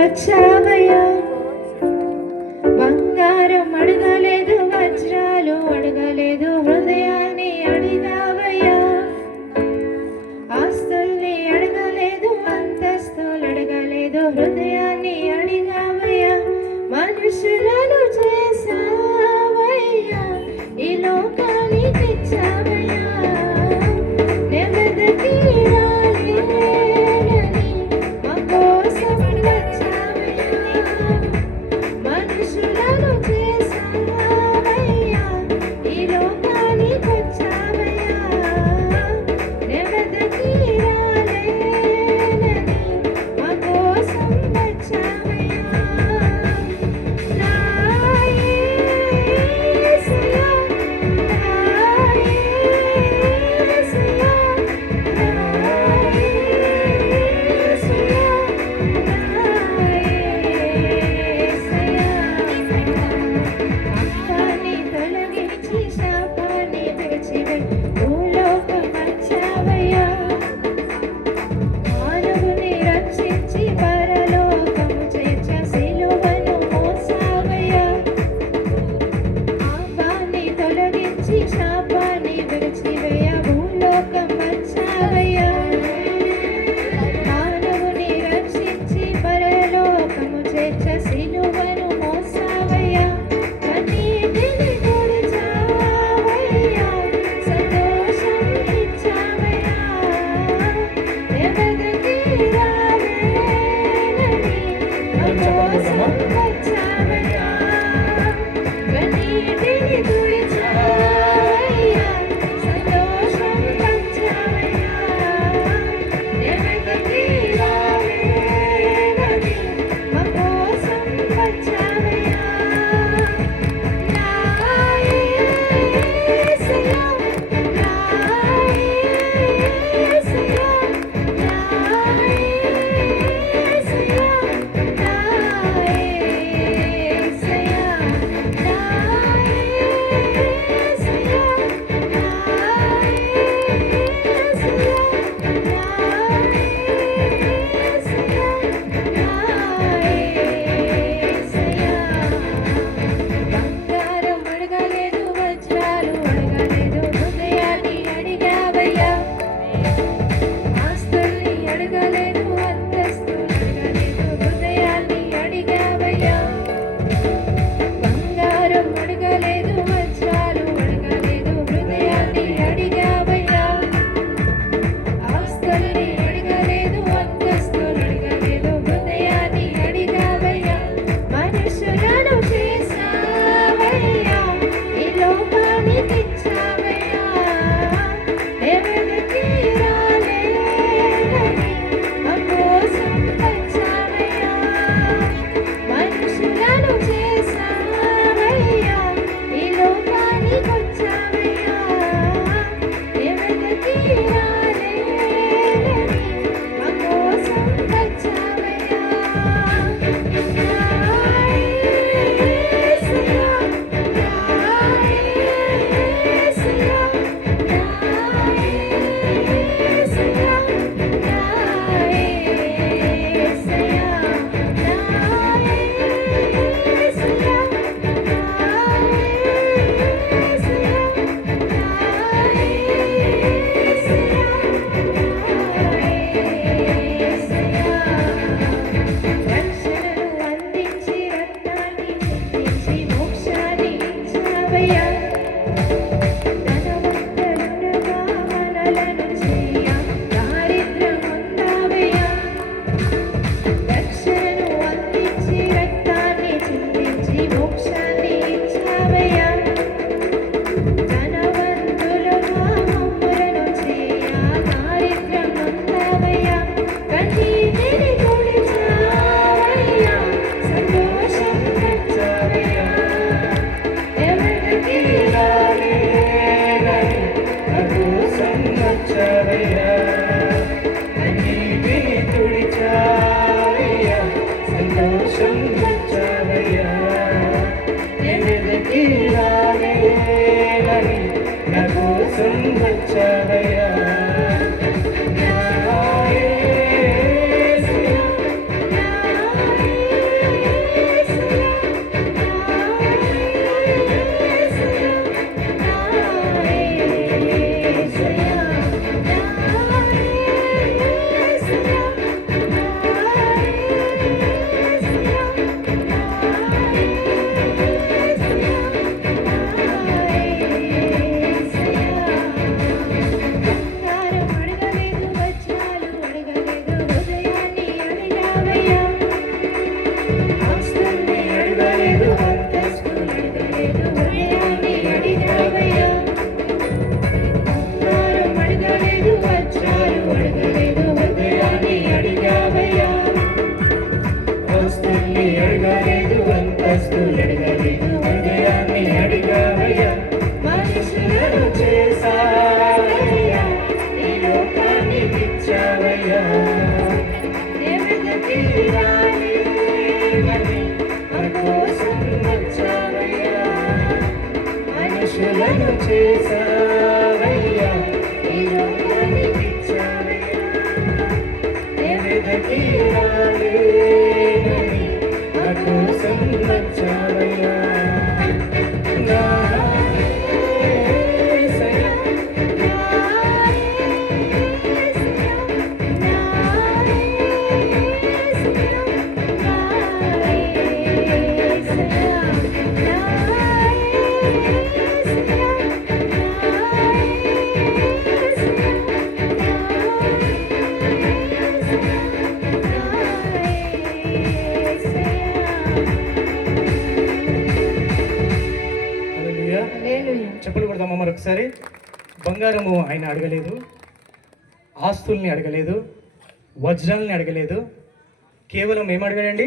వచ్చావయ్యా. బంగారం అడగలేదు, వజ్రాలు అడగలేదు, హృదయాన్ని అడిగావయ్యా. ఆస్తుల్ని అడగలేదు, అంతస్తులు అడగలేదు, హృదయాన్ని అడిగావయ్యా. మనుషులను చేసావయ్యా, ఈ లోకానికి ఇచ్చావయ్యా. నెమ్మదికి రాలేనని మా కోసం వచ్చావయ్యా. మనుషులను చేసావయ్యా, ఈ లోకానికి వచ్చావయ్యా. నెమ్మదికి రాలేనని మా కోసం వచ్చావయ్యా. నా వజ్రాన్ని అడగలేదు, అంతస్తులు అడగలేదు, హృదయాన్ని అడిగావయ్యా. మనుషులను చేసావయ్యా, ఈ లోకానికి ఇచ్చావయ్యా. ఎవరికి రాలేవని మన కోసం వచ్చావయ్యా. మనుషులను చేసావయ్యా, ఈ లోకానికి ఇచ్చావయ్యా. ఎవరికి రాలేవని మన కోసం వచ్చావయ్యా. నా యేసయ్యా, హల్లెలూయా. చెప్పులు కొడదామా మరొకసారి. బంగారము ఆయన అడగలేదు, ఆస్తుల్ని అడగలేదు, వజ్రాల్ని అడగలేదు, కేవలం ఏం అడగాడండి?